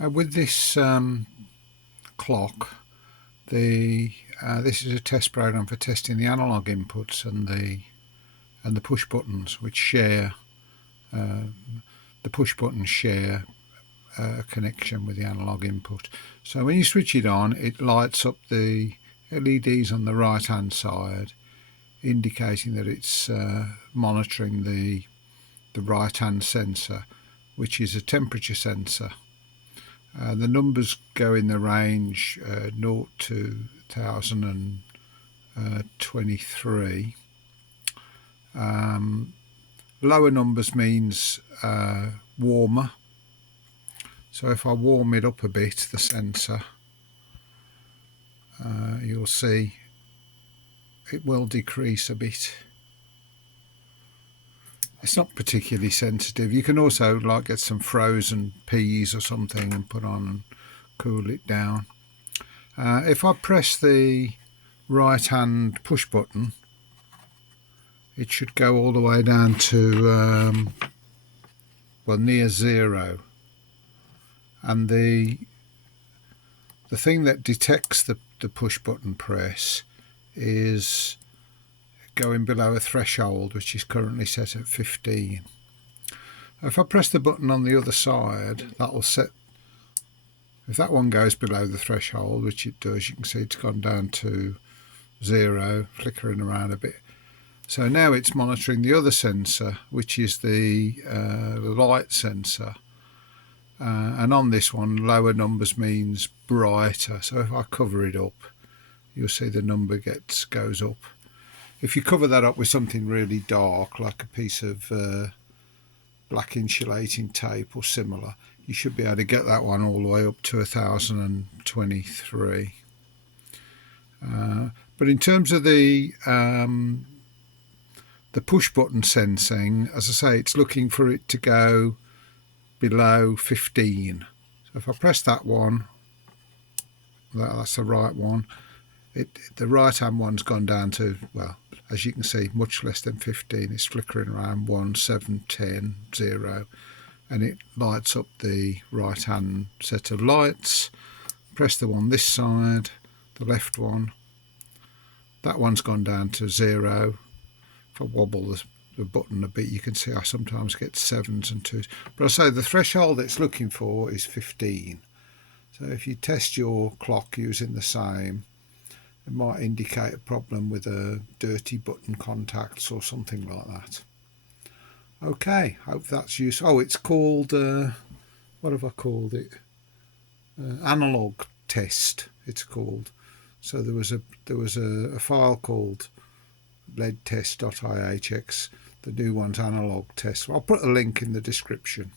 With this clock, this is a test program for testing the analog inputs and the push buttons, which share the push buttons share a connection with the analog input. So when you switch it on, it lights up the LEDs on the right hand side, indicating that it's monitoring the right hand sensor, which is a temperature sensor. The numbers go in the range 0 to 1023. Lower numbers means warmer. So if I warm it up a bit, the sensor, you'll see it will decrease a bit. It's not particularly sensitive. You can also get some frozen peas or something and put on and cool it down. If I press the right hand push button, it should go all the way down to near 0. And the thing that detects the push button press is going below a threshold which is currently set at 15. If I press the button on the other side, that will set, if that one goes below the threshold, which it does, you can see it's gone down to 0, flickering around a bit. So now it's monitoring the other sensor, which is the light sensor, and on this one lower numbers means brighter. So if I cover it up, you'll see the number goes up. If you cover that up with something really dark, like a piece of black insulating tape or similar, you should be able to get that one all the way up to 1023. But in terms of the push button sensing, as I say, it's looking for it to go below 15. So if I press that one, that's the right one. The right hand one's gone down to, well, as you can see, much less than 15. It's flickering around 1, 7, 10, 0, and it lights up the right hand set of lights. Press the one this side, the left one. That one's gone down to 0. If I wobble the button a bit, you can see I sometimes get 7s and 2s. But I say the threshold it's looking for is 15. So if you test your clock using the same, it might indicate a problem with a dirty button contacts or something like that. Okay, hope that's useful. Oh, it's called, what have I called it? Analog test, it's called. So there was a file called ledtest.ihx. The new one's analog test. I'll put a link in the description.